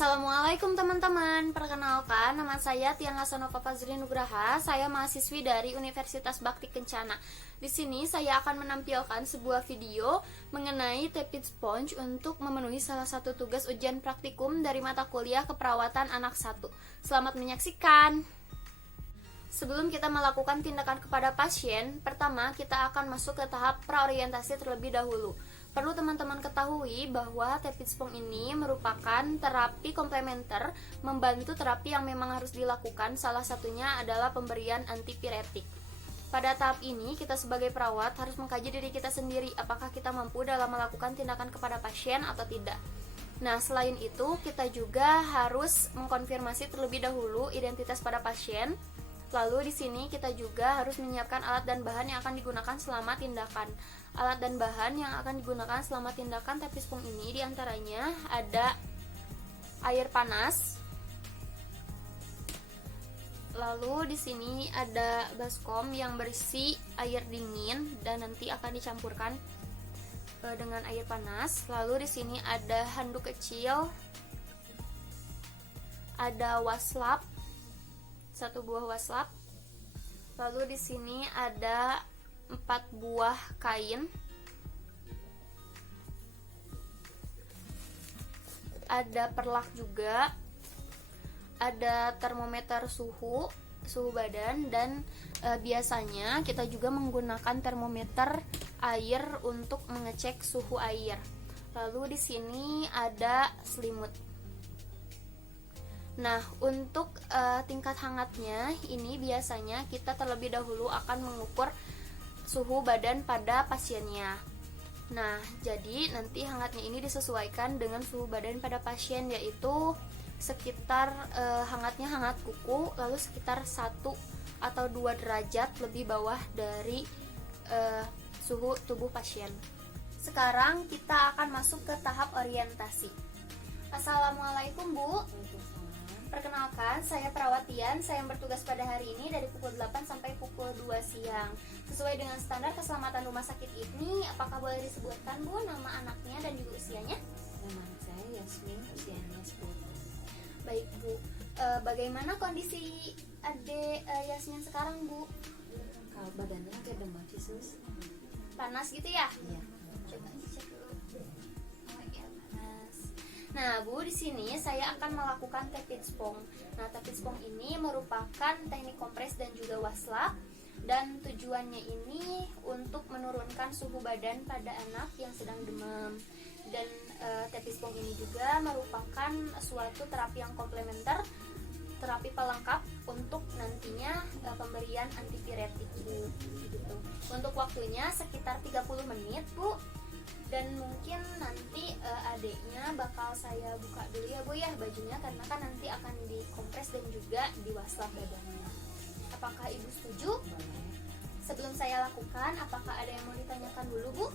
Assalamualaikum teman-teman, perkenalkan nama saya Tian Lasono Fazri Nugraha. Saya mahasiswi dari Universitas Bakti Kencana. Di sini saya akan menampilkan sebuah video mengenai tepit sponge untuk memenuhi salah satu tugas ujian praktikum dari mata kuliah keperawatan anak 1. Selamat menyaksikan. Sebelum kita melakukan tindakan kepada pasien, pertama kita akan masuk ke tahap praorientasi terlebih dahulu. Perlu teman-teman ketahui bahwa tepit sponge ini merupakan terapi komplementer membantu terapi yang memang harus dilakukan, salah satunya adalah pemberian antipiretik. Pada tahap ini, kita sebagai perawat harus mengkaji diri kita sendiri, apakah kita mampu dalam melakukan tindakan kepada pasien atau tidak. Nah, selain itu, kita juga harus mengkonfirmasi terlebih dahulu identitas pada pasien. Lalu di sini kita juga harus menyiapkan alat dan bahan yang akan digunakan selama tindakan. Alat dan bahan yang akan digunakan selama tindakan tepit sponge ini diantaranya ada air panas. Lalu di sini ada baskom yang berisi air dingin dan nanti akan dicampurkan dengan air panas. Lalu di sini ada handuk kecil, ada waslap, 1 buah waslap. Lalu di sini ada 4 buah kain. Ada perlak juga. Ada termometer suhu badan dan biasanya kita juga menggunakan termometer air untuk mengecek suhu air. Lalu di sini ada selimut. Nah, untuk tingkat hangatnya ini biasanya kita terlebih dahulu akan mengukur suhu badan pada pasiennya. Nah, jadi nanti hangatnya ini disesuaikan dengan suhu badan pada pasien, yaitu sekitar hangatnya hangat kuku, lalu sekitar 1 atau 2 derajat lebih bawah dari suhu tubuh pasien. Sekarang kita akan masuk ke tahap orientasi. Assalamualaikum Bu. Perkenalkan, saya perawat Tian. Saya bertugas pada hari ini dari pukul 8 sampai pukul 2 siang. Sesuai dengan standar keselamatan rumah sakit ini, apakah boleh disebutkan Bu nama anaknya dan juga usianya? Nama anak saya Yasmin, usianya 10 tahun. Baik Bu, bagaimana kondisi adik Yasmin sekarang Bu? Kalau badannya kayak demam sih sus. Panas gitu ya? Iya. Coba cek dulu. Oh iya, panas. Nah, Bu, di sini saya akan melakukan tepit sponge. Nah, tepit sponge ini merupakan teknik kompres dan juga waslap, dan tujuannya ini untuk menurunkan suhu badan pada anak yang sedang demam. Dan tepit sponge ini juga merupakan suatu terapi yang komplementer, terapi pelengkap untuk nantinya pemberian antipiretik Bu. Gitu. Untuk waktunya sekitar 30 menit Bu. Dan mungkin nanti adiknya bakal saya buka dulu ya Bu ya bajunya, karena kan nanti akan dikompres dan juga diwaslap badannya. Apakah Ibu setuju? Sebelum saya lakukan, apakah ada yang mau ditanyakan dulu Bu?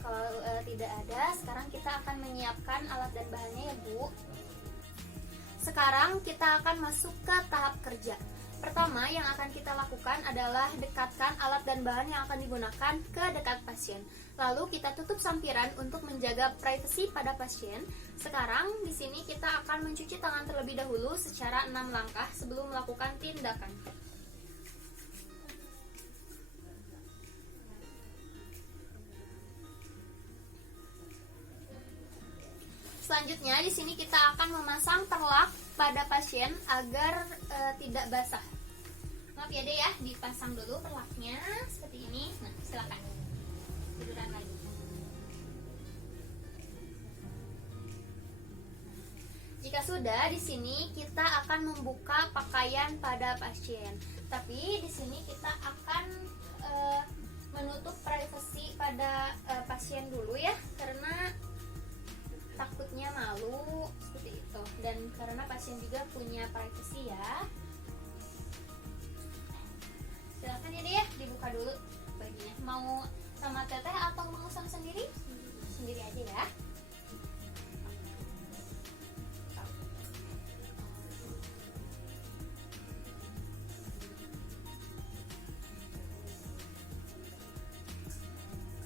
Kalau tidak ada, sekarang kita akan menyiapkan alat dan bahannya ya Bu. Sekarang kita akan masuk ke tahap kerja. Pertama yang akan kita lakukan adalah dekatkan alat dan bahan yang akan digunakan ke dekat pasien. Lalu kita tutup sampiran untuk menjaga privasi pada pasien. Sekarang di sini kita akan mencuci tangan terlebih dahulu secara 6 langkah sebelum melakukan tindakan. Selanjutnya di sini kita akan memasang perlak pada pasien agar tidak basah. Maaf ya Dek ya, dipasang dulu perlaknya seperti ini. Nah, silakan. Tiduran lagi. Jika sudah, di sini kita akan membuka pakaian pada pasien. Tapi di sini kita akan menutup privasi pada pasien dulu ya, karena takutnya malu seperti itu, dan karena pasien juga punya privasi ya. Silakan ya Dek ya, dibuka dulu bajunya. Mau sama teteh atau mau sama sendiri? Sendiri aja ya.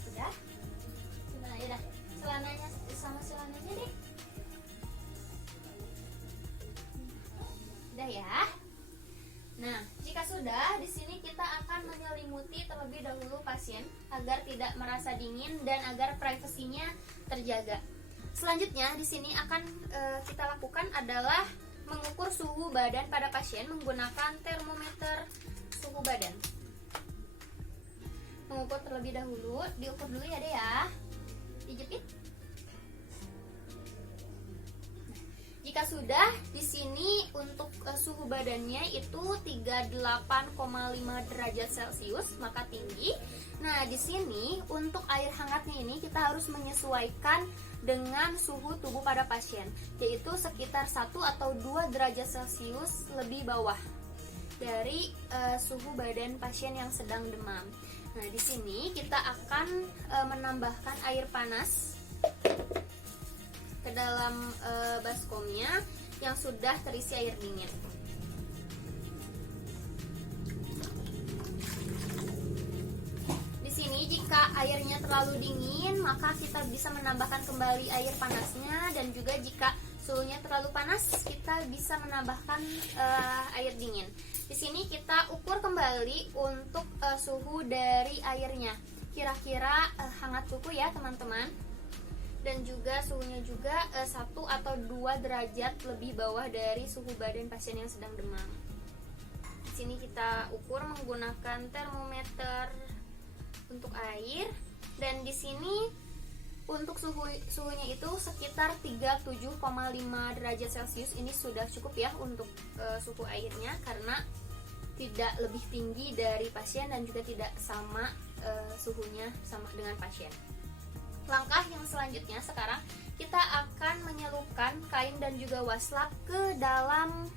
Sudah? Nah, ya dah. Celananya sama celananya deh. Sudah ya. Nah, jika sudah, di sini kita akan menyelimuti terlebih dahulu pasien agar tidak merasa dingin dan agar privasinya terjaga. Selanjutnya, di sini akan kita lakukan adalah mengukur suhu badan pada pasien menggunakan termometer suhu badan. Mengukur terlebih dahulu, diukur dulu ya deh ya. Dijepit. Jika sudah, di sini untuk suhu badannya itu 38,5 derajat Celcius, maka tinggi. Nah, di sini untuk air hangatnya ini kita harus menyesuaikan dengan suhu tubuh pada pasien, yaitu sekitar 1 atau 2 derajat Celcius lebih bawah dari suhu badan pasien yang sedang demam. Nah, di sini kita akan menambahkan air panas ke dalam baskomnya yang sudah terisi air dingin. Di sini jika airnya terlalu dingin, maka kita bisa menambahkan kembali air panasnya, dan juga jika suhunya terlalu panas, kita bisa menambahkan air dingin. Di sini kita ukur kembali untuk suhu dari airnya. Kira-kira hangat kuku ya, teman-teman. Dan juga suhunya juga 1 atau 2 derajat lebih bawah dari suhu badan pasien yang sedang demam. Di sini kita ukur menggunakan termometer untuk air, dan di sini untuk suhunya itu sekitar 37,5 derajat Celcius. Ini sudah cukup ya untuk suhu airnya, karena tidak lebih tinggi dari pasien dan juga tidak sama suhunya sama dengan pasien. Langkah yang selanjutnya, sekarang kita akan menyelupkan kain dan juga waslap ke dalam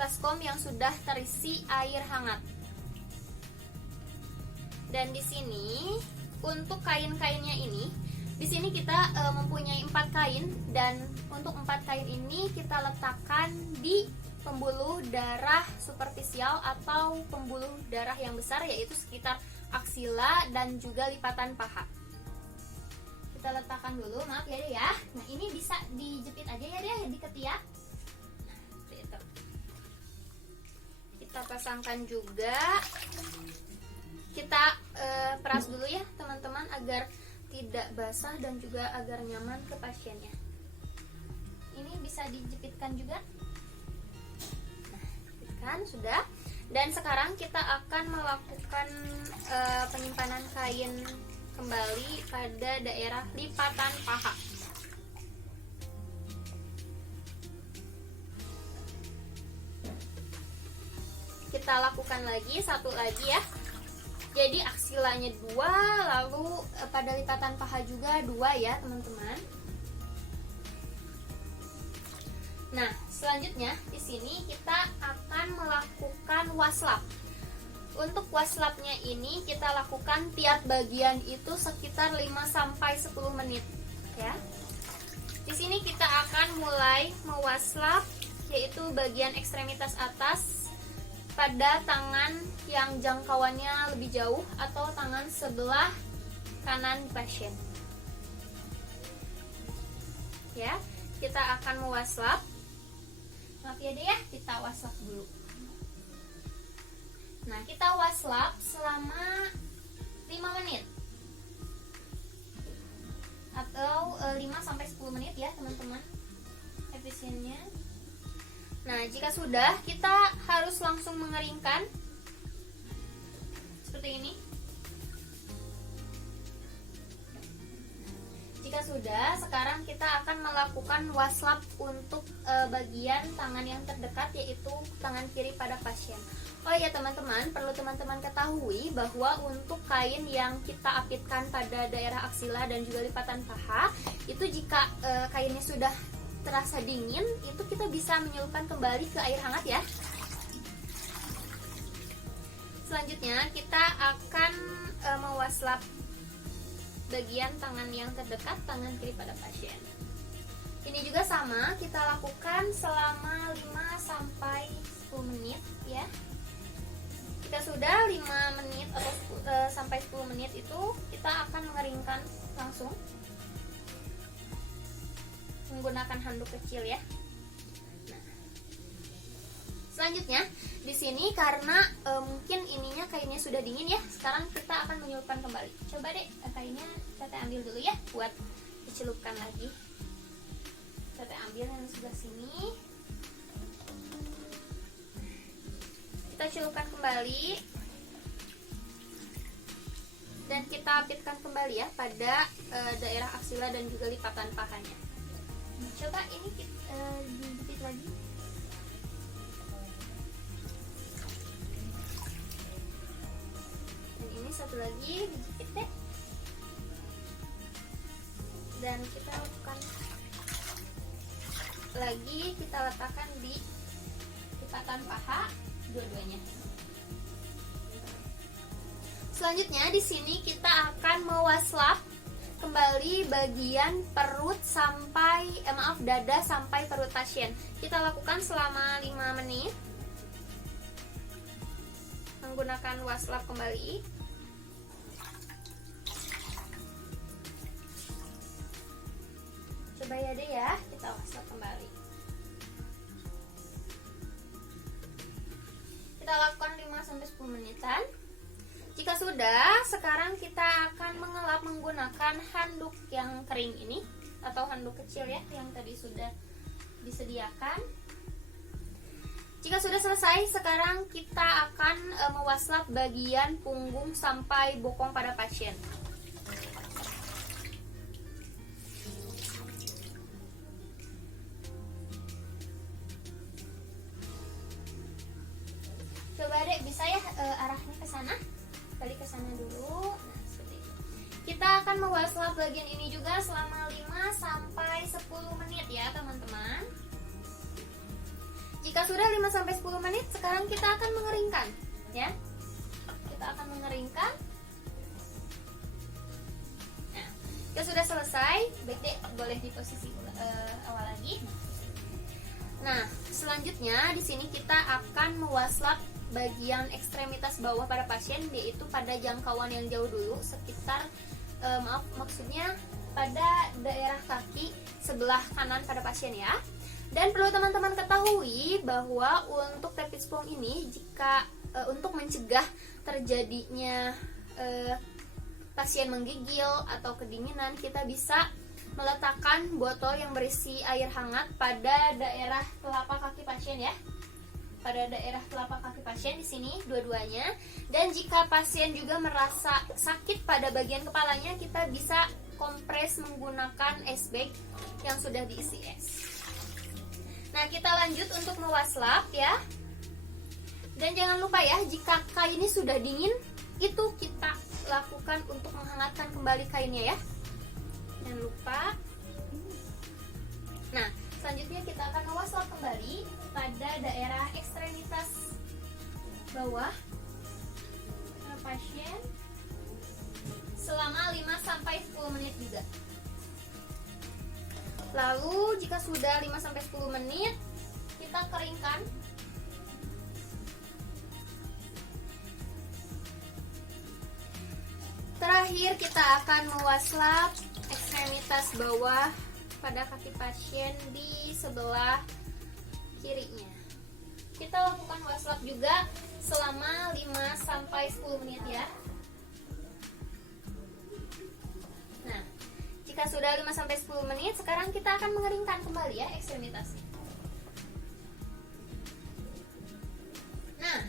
baskom yang sudah terisi air hangat. Dan di sini untuk kain-kainnya ini, di sini kita mempunyai 4 kain, dan untuk 4 kain ini kita letakkan di pembuluh darah superficial atau pembuluh darah yang besar, yaitu sekitar aksila dan juga lipatan paha. Kita letakkan dulu, maaf ya deh ya. Nah, ini bisa dijepit aja ya deh di ketiak. Nah, itu. Kita pasangkan juga. Kita peras dulu ya teman-teman, agar tidak basah dan juga agar nyaman ke pasiennya. Ini bisa dijepitkan juga. Nah, jepitkan sudah. Dan sekarang kita akan melakukan penyimpanan kain kembali pada daerah lipatan paha. Kita lakukan lagi, satu lagi ya. Jadi aksilanya 2, lalu pada lipatan paha juga 2 ya teman-teman. Nah, selanjutnya di sini kita akan melakukan waslap. Untuk waslapnya ini kita lakukan tiap bagian itu sekitar 5-10 menit ya. Di sini kita akan mulai mewaslap, yaitu bagian ekstremitas atas pada tangan yang jangkauannya lebih jauh atau tangan sebelah kanan pasien. Ya, kita akan mewaslap. Maaf ya deh ya, kita waslap dulu. Nah, kita waslap selama 5 menit atau 5-10 menit ya teman-teman, efisiennya. Nah, jika sudah, kita harus langsung mengeringkan seperti ini. Jika sudah, sekarang kita akan melakukan waslap untuk bagian tangan yang terdekat, yaitu tangan kiri pada pasien. Oh ya teman-teman, perlu teman-teman ketahui bahwa untuk kain yang kita apitkan pada daerah aksila dan juga lipatan paha, itu jika kainnya sudah terasa dingin, itu kita bisa menyelupkan kembali ke air hangat ya. Selanjutnya kita akan mewaslap bagian tangan yang terdekat, tangan kiri pada pasien. Ini juga sama, kita lakukan selama 5-10 menit ya. Jika sudah 5 menit atau sampai 10 menit itu, kita akan mengeringkan langsung menggunakan handuk kecil ya. Nah, Selanjutnya, di sini karena mungkin ininya kainnya sudah dingin ya, sekarang kita akan menyelupkan kembali. Coba deh kainnya Tete ambil dulu ya buat dicelupkan lagi. Tete ambil yang sebelah sini. Kita celupkan kembali. Dan kita apitkan kembali ya pada daerah aksila dan juga lipatan pahanya. Coba ini dijepit lagi. Dan ini satu lagi dijepit deh. Dan kita lakukan lagi, kita letakkan di lipatan paha dua-duanya. Selanjutnya di sini kita akan mewaslap kembali bagian perut sampai dada sampai perut pasien. Kita lakukan selama 5 menit menggunakan waslap kembali. Coba ya deh ya, kita waslap kembali. Kita lakukan 5-10 menitan. Jika sudah, sekarang kita akan mengelap menggunakan handuk yang kering ini atau handuk kecil ya yang tadi sudah disediakan. Jika sudah selesai, sekarang kita akan mewaslap bagian punggung sampai bokong pada pasien. Coba deh, bisa ya arahnya ke sana. Balik ke sana dulu. Nah, seperti itu. Kita akan mewaslap bagian ini juga selama 5-10 menit ya, teman-teman. Jika sudah 5-10 menit, sekarang kita akan mengeringkan, ya. Kita akan mengeringkan. Nah, jika sudah selesai, baik deh, boleh di posisi awal lagi. Nah, selanjutnya di sini kita akan mewaslap bagian ekstremitas bawah pada pasien, yaitu pada jangkauan yang jauh dulu, sekitar maksudnya pada daerah kaki sebelah kanan pada pasien ya. Dan perlu teman-teman ketahui bahwa untuk Tepitspong ini jika untuk mencegah terjadinya pasien menggigil atau kedinginan, kita bisa meletakkan botol yang berisi air hangat pada daerah telapak kaki pasien ya. Pada daerah telapak kaki pasien di sini dua-duanya. Dan jika pasien juga merasa sakit pada bagian kepalanya, kita bisa kompres menggunakan ice bag yang sudah diisi es. Nah, kita lanjut untuk mewaslap ya. Dan jangan lupa ya, jika kainnya sudah dingin, itu kita lakukan untuk menghangatkan kembali kainnya ya. Jangan lupa. Nah, selanjutnya kita akan mewaslap kembali pada daerah ekstremitas bawah pasien selama 5-10 menit juga. Lalu jika sudah 5-10 menit, kita keringkan. Terakhir kita akan mewaslap ekstremitas bawah pada kaki pasien di sebelah kirinya. Kita lakukan waslap juga selama 5-10 menit ya. Nah, jika sudah 5-10 menit, sekarang kita akan mengeringkan kembali ya ekstremitasnya. Nah,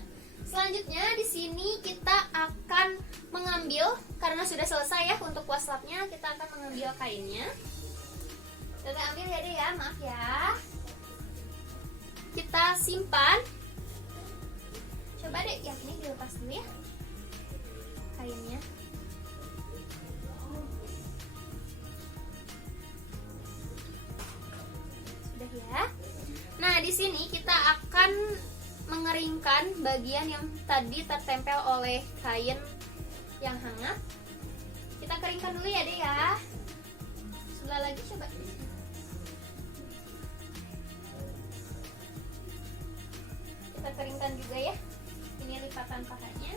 selanjutnya di sini kita akan mengambil, karena sudah selesai ya untuk waslapnya, kita akan mengambil kainnya. Kita ambil ya deh ya, maaf ya. Kita simpan. Coba deh yang ini dilepas dulu ya kainnya. Sudah ya. Nah, di sini kita akan mengeringkan bagian yang tadi tertempel oleh kain yang hangat. Kita keringkan dulu ya deh ya. Sebelah lagi coba. Kita keringkan juga ya. Ini lipatan pahanya.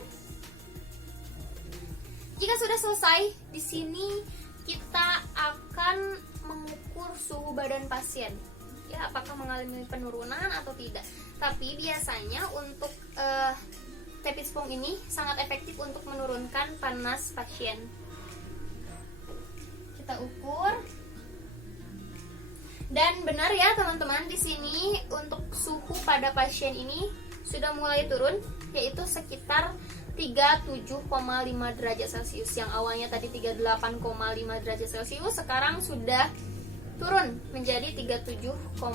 Jika sudah selesai, di sini kita akan mengukur suhu badan pasien. Ya, apakah mengalami penurunan atau tidak. Tapi biasanya untuk Tepispong ini sangat efektif untuk menurunkan panas pasien. Kita ukur. Dan benar ya teman-teman, di sini untuk suhu pada pasien ini sudah mulai turun, yaitu sekitar 37,5 derajat Celcius. Yang awalnya tadi 38,5 derajat Celcius, sekarang sudah turun menjadi 37,5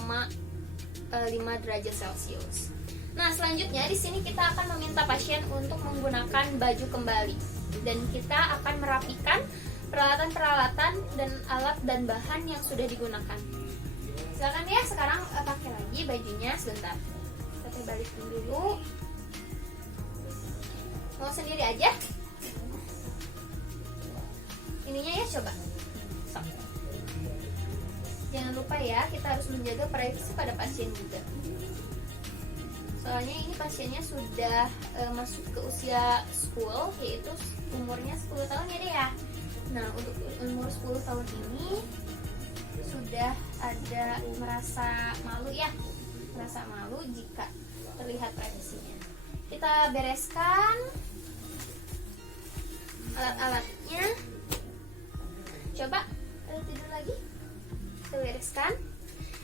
derajat Celcius. Nah, selanjutnya di sini kita akan meminta pasien untuk menggunakan baju kembali, dan kita akan merapikan peralatan-peralatan dan alat dan bahan yang sudah digunakan. Silakan ya, sekarang pakai lagi bajunya sebentar. Kita balikin dulu. Mau sendiri aja? Ininya ya, coba. So. Jangan lupa ya, kita harus menjaga privasi pada pasien juga. Soalnya ini pasiennya sudah masuk ke usia school, yaitu umurnya 10 tahun ya deh ya. Nah, untuk umur 10 tahun ini sudah ada merasa malu ya, merasa malu jika terlihat privasinya. Kita bereskan alat-alatnya. Coba tidur lagi. Kita bereskan.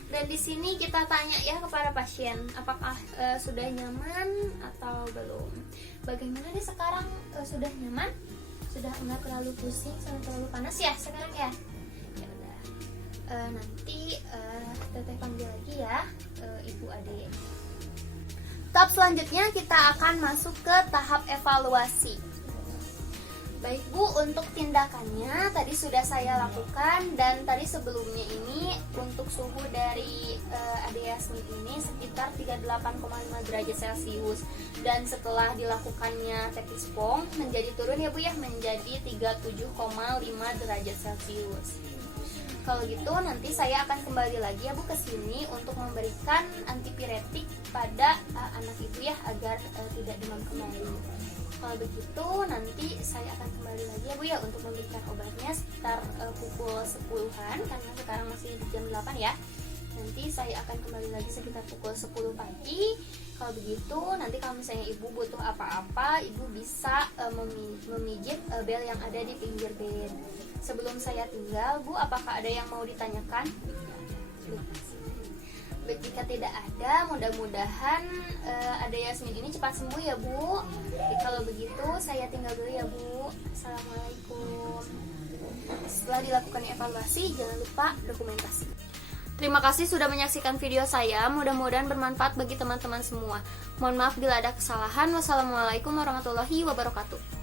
Dan di sini kita tanya ya kepada pasien, apakah sudah nyaman atau belum. Bagaimana deh sekarang, sudah nyaman? Sudah enggak terlalu pusing sama terlalu panas ya sekarang ya? Ya udah. Nanti teteh panggil lagi ya Ibu Ade. Tahap selanjutnya kita akan masuk ke tahap evaluasi. Baik Bu, untuk tindakannya tadi sudah saya lakukan, dan tadi sebelumnya ini untuk suhu dari Ade Yasmin ini sekitar 38,5 derajat Celcius, dan setelah dilakukannya Tepispong menjadi turun ya Bu ya, menjadi 37,5 derajat Celcius. Kalau gitu nanti saya akan kembali lagi ya Bu ke sini untuk memberikan antipiretik pada anak ibu ya, agar tidak demam kembali. Kalau begitu nanti saya akan kembali lagi ya Bu ya untuk memberikan obatnya sekitar pukul 10-an, karena sekarang masih di jam 8 ya. Nanti saya akan kembali lagi sekitar pukul 10 pagi. Kalau begitu nanti kalau misalnya ibu butuh apa-apa, ibu bisa memijit bel yang ada di pinggir bed. Sebelum saya tinggal Bu, apakah ada yang mau ditanyakan? Jika tidak ada, mudah-mudahan Ade Yasmin ini cepat sembuh ya Bu. Jadi, kalau begitu saya tinggal dulu ya Bu. Assalamualaikum. Setelah dilakukan evaluasi, jangan lupa dokumentasi. Terima kasih sudah menyaksikan video saya. Mudah-mudahan bermanfaat bagi teman-teman semua. Mohon maaf bila ada kesalahan. Wassalamualaikum warahmatullahi wabarakatuh.